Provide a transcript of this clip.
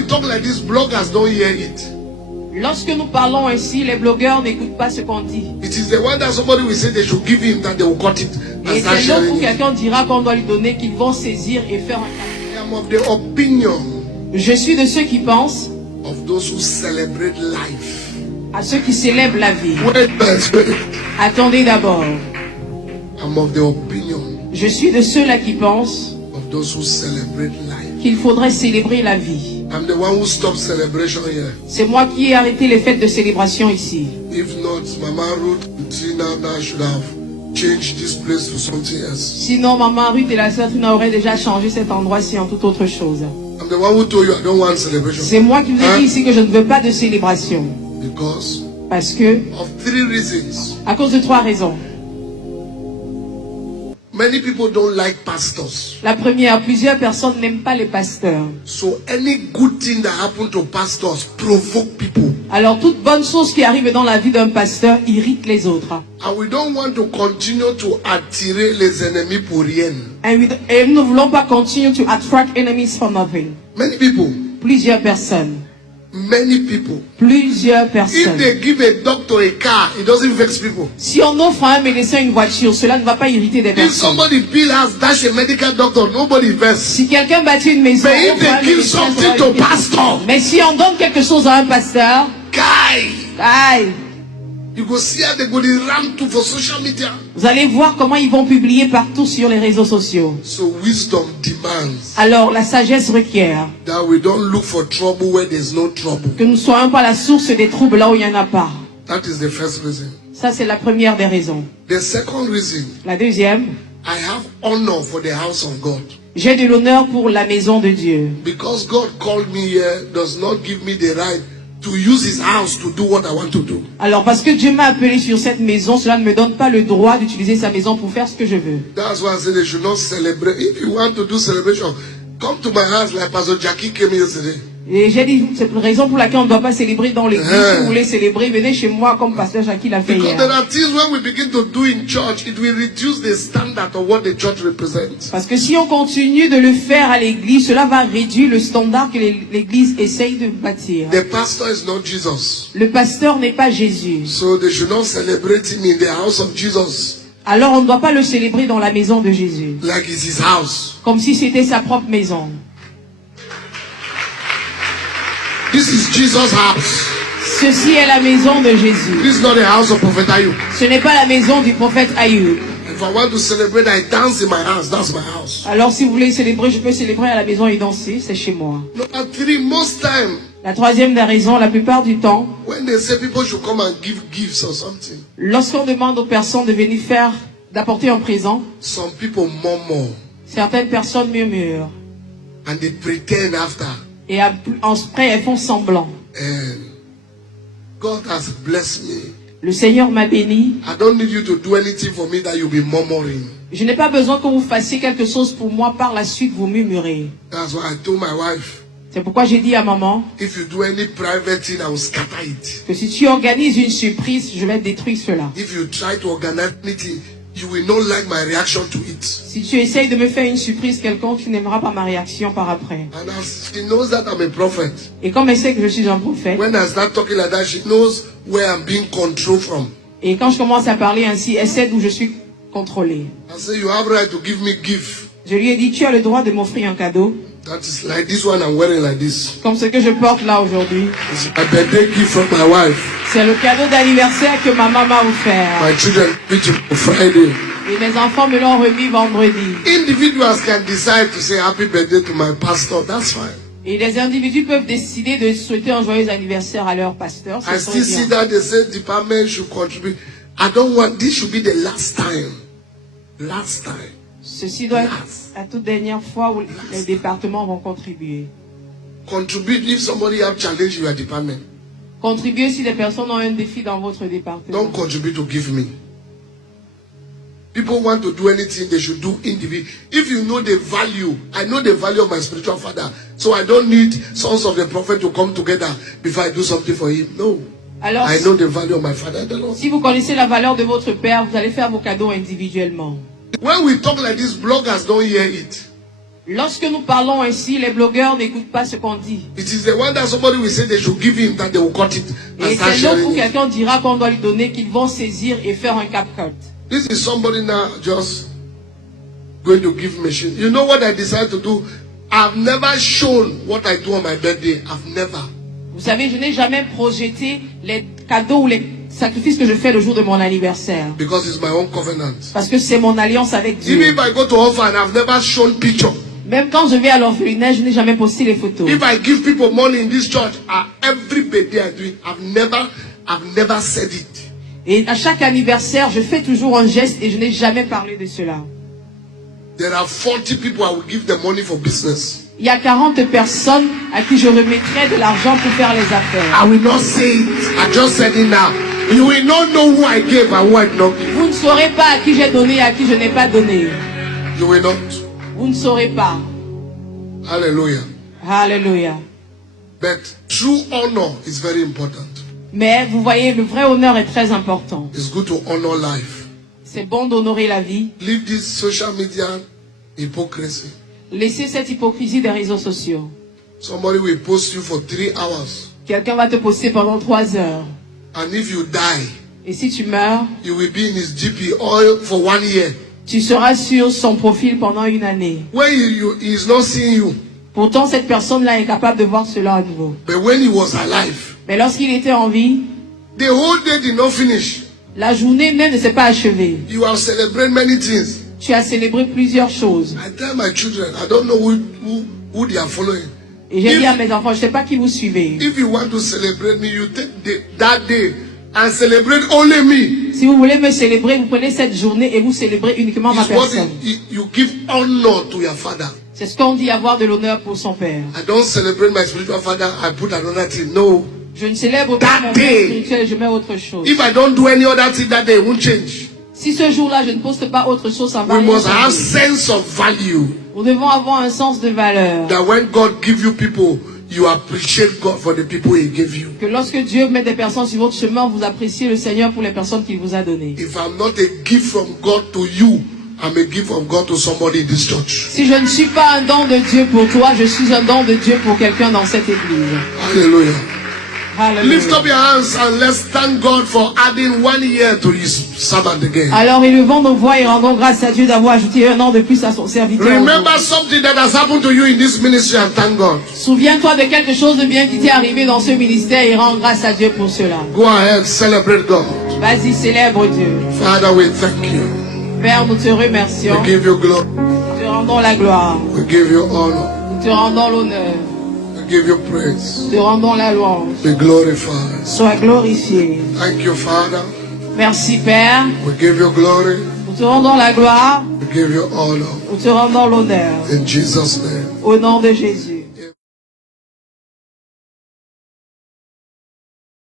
we talk like this, bloggers don't hear it. Lorsque nous parlons ainsi, les blogueurs n'écoutent pas ce qu'on dit. It is the one that somebody will say they should give him, that they will cut it and Et start c'est l'autre sharing où it. quelqu'un dira qu'on doit lui donner, qu'ils vont saisir et faire un I am of the opinion Je suis de ceux qui pensent of those who celebrate life. à ceux qui célèbrent la vie. Wait, wait. Attendez d'abord. I'm of the opinion Je suis de ceux-là qui pensent of those who celebrate life. qu'il faudrait célébrer la vie. I'm the one who stopped celebration here. C'est moi qui ai arrêté les fêtes de célébration ici. If not, Mama Ruth and Tina now should have changed this place to something else. Sinon, Maman Ruth et la sœur Trina auraient déjà changé cet endroit-ci en toute autre chose. I'm the one who told you I don't want celebration. C'est moi qui vous ai dit ici que je ne veux pas de célébration. Because Parce que, of 3 reasons. à cause de 3 raisons. Many people don't like pastors. La première, plusieurs personnes n'aiment pas les pasteurs. So any good thing that happens to pastors provoke people. Alors, toute bonne chose qui arrive dans la vie d'un pasteur irrite les autres. And we don't want to continue to attirer les ennemis pour rien. Et nous ne voulons pas continuer to attract enemies for nothing. Many people. Plusieurs personnes. Many people. Plusieurs If personnes. they give a doctor a car, it doesn't vex people. Si on offre à un médecin une voiture, cela ne va pas irriter des If personnes. somebody build house, dash a medical doctor, nobody vex. Si quelqu'un bâtit une maison, But if offre à un they give médecin, something ça va to irriter. pastor, Mais si on donne quelque chose à un pasteur, guy, aïe, you go see how they go dey run to for social media. vous allez voir comment ils vont publier partout sur les réseaux sociaux. So wisdom demands Alors la sagesse requiert that we don't look for trouble where there's no trouble. que nous ne soyons pas la source des troubles là où il n'y en a pas. That is the first reason. Ça, c'est la première des raisons. The second reason, La deuxième, I have honor for the house of God. j'ai de l'honneur pour la maison de Dieu. Because God called me here does not give me the right to use his house to do what I want to do. Alors, parce que Dieu m'a appelé sur cette maison, cela ne me donne pas le droit d'utiliser sa maison pour faire ce que je veux. That's why I said they should not celebrate. If you want to do celebration, come to my house like Pastor Jackie came yesterday. Et j'ai dit, c'est la raison pour laquelle on ne doit pas célébrer dans l'église. Si vous voulez célébrer, venez chez moi comme Pasteur Jackie l'a fait Because hier. there are things when we begin to do in church, it will reduce the standard of what the church represents. Parce que si on continue de le faire à l'église, cela va réduire le standard que l'église essaye de bâtir. The pastor is not Jesus. Le pasteur n'est pas Jésus. So they should not celebrate him in the house of Jesus Alors on ne doit pas le célébrer dans la maison de Jésus. like it's his house. Comme si c'était sa propre maison. This is Jesus' house. Ceci est la maison de Jésus. This is not the house of Prophet Ayub. Ce n'est pas la maison du prophète Ayoub. If I want to celebrate, I dance in my house. That's my house. Alors si vous voulez célébrer, je peux célébrer à la maison et danser, c'est chez moi. Number 3, most time, La troisième des raisons, la plupart du temps, when they say people should come and give gifts or something, lorsqu'on demande aux personnes de venir d'apporter un présent, some people murmur certaines personnes murmurent. and they pretend after. Et après, elles font semblant. And God has blessed me. Le Seigneur m'a béni. I don't need you to do anything for me that you'll be murmuring. Je n'ai pas besoin que vous fassiez quelque chose pour moi. Par la suite, vous murmurez. That's why I told my wife, C'est pourquoi j'ai dit à maman if you do any private thing, I will scatter it. que si tu organises une surprise, je vais détruire cela. If you try to organize anything, you will not like my reaction to it. Si tu essayes de me faire une surprise quelconque, tu n'aimeras pas ma réaction par après. And as she knows that I'm a prophet, Et comme elle sait que je suis un prophète, when I start talking like that, she knows where I'm being controlled from. et quand je commence à parler ainsi, elle sait d'où je suis contrôlée. I say, you have right to give me gift. Je lui ai dit, tu as le droit de m'offrir un cadeau, That is like this one I'm wearing like this. comme ce que je porte là aujourd'hui. It's my birthday gift from my wife. C'est le cadeau d'anniversaire que ma maman m'a offert. My children meet you on Friday. Et mes enfants me l'ont remis vendredi. Individuals can decide to say happy birthday to my pastor. That's fine. Et les individus peuvent décider de souhaiter un joyeux anniversaire à leur pasteur. I C'est still très see bien. that they say department should contribute. I don't want this should be the last time. Last time. Ceci doit être la toute dernière fois où les départements vont contribuer. Contribute if somebody have challenge your department. Contribuer si des personnes ont un défi dans votre département. Don't contribute to give me. People want to do anything, they should do individual. If you know the value, I know the value of my spiritual father, so I don't need sons of the prophet to come together before I do something for him. No. Alors, I know the value of my father, the Lord. si vous connaissez la valeur de votre père, vous allez faire vos cadeaux individuellement. When we talk like this, bloggers don't hear it. Lorsque nous parlons ainsi, les blogueurs n'écoutent pas ce qu'on dit. It is the one that somebody will say they should give him that they will cut it and Et start c'est l'autre où sharing it. quelqu'un dira qu'on doit lui donner, qu'ils vont saisir et faire un cap-cut. This is somebody now just going to give machine. You know what I decided to do? I've never shown what I do on my birthday. I've never. Vous savez, je n'ai jamais projeté les cadeaux ou les sacrifices que je fais le jour de mon anniversaire. Because it's my own covenant. Parce que c'est mon alliance avec Even Dieu. if I go to orphan, I've never shown picture. Même quand je vais à l'orphelinat, je n'ai jamais posté les photos. If I give people money in this church, every birthday I do it. I've never said it. Et à chaque anniversaire, je fais toujours un geste et je n'ai jamais parlé de cela. There are 40 people I will give the money for business. Il y a 40 personnes à qui je remettrai de l'argent pour faire les affaires. I will not say it. I just said it now. You will not know who I gave and who I did not give. Vous ne saurez pas à qui j'ai donné et à qui je n'ai pas donné. You will not. Vous ne saurez pas. Hallelujah. Alléluia. But true honor is very important. Mais vous voyez, le vrai honneur est très important. It's good to honor life. C'est bon d'honorer la vie. Leave this social media hypocrisy. Laissez cette hypocrisie des réseaux sociaux. Somebody will post you for 3 hours. Quelqu'un va te poster pendant 3 heures. And if you die, Et si tu meurs, you will be in his GP oil for 1 year. tu seras sur son profil pendant 1 année. When he is not seeing you. Pourtant, cette personne-là est capable de voir cela à nouveau. But when he was alive, Mais lorsqu'il était en vie, the whole day did not finish. la journée même ne s'est pas achevée. You have celebrated many things. Tu as célébré plusieurs choses. I tell my children, I don't know who they are following. Et j'ai dit à mes enfants, je ne sais pas qui vous suivez. If you want to celebrate me, you take that day and celebrate only me. Si vous voulez me célébrer, vous prenez cette journée et vous célébrez uniquement ma It's what personne. you give honor to your father. C'est ce qu'on dit, avoir de l'honneur pour son père. I don't celebrate my spiritual father, I put another thing. No. Je ne célèbre pas mon père spirituel, je mets autre chose. If I don't do any other thing that day, it won't change. Si ce jour-là, je ne poste pas autre chose, ça va We rien must have changer. sense of value. Nous devons avoir un sens de valeur. That when God gives you people, you appreciate God for the people He gave you. Que lorsque Dieu met des personnes sur votre chemin, vous appréciez le Seigneur pour les personnes qu'il vous a données. If I'm not a gift from God to you, I'm a gift from God to somebody in this church. Si je ne suis pas un don de Dieu pour toi, je suis un don de Dieu pour quelqu'un dans cette église. Hallelujah. Hallelujah. Lift up your hands and let's thank God for adding 1 year to His servant again. Alors élevons nos voix et rendons grâce à Dieu d'avoir ajouté 1 an de plus à son serviteur. Remember something that has happened to you in this ministry and thank God. Souviens-toi de quelque chose de bien qui t'est arrivé dans ce ministère et rends grâce à Dieu pour cela. Go ahead, celebrate God. Vas-y, célèbre Dieu. Father, we thank you. Père, nous te remercions. We give you glory. Nous te rendons la gloire. We give you honor. Nous te rendons l'honneur. We give you praise. Nous te rendons la louange. Be glorified. Sois glorifié. Thank you, Father. Merci, Père. We give you glory. Nous te rendons la gloire. We give you honor. Nous te rendons l'honneur. In Jesus' name. Au nom de Jésus.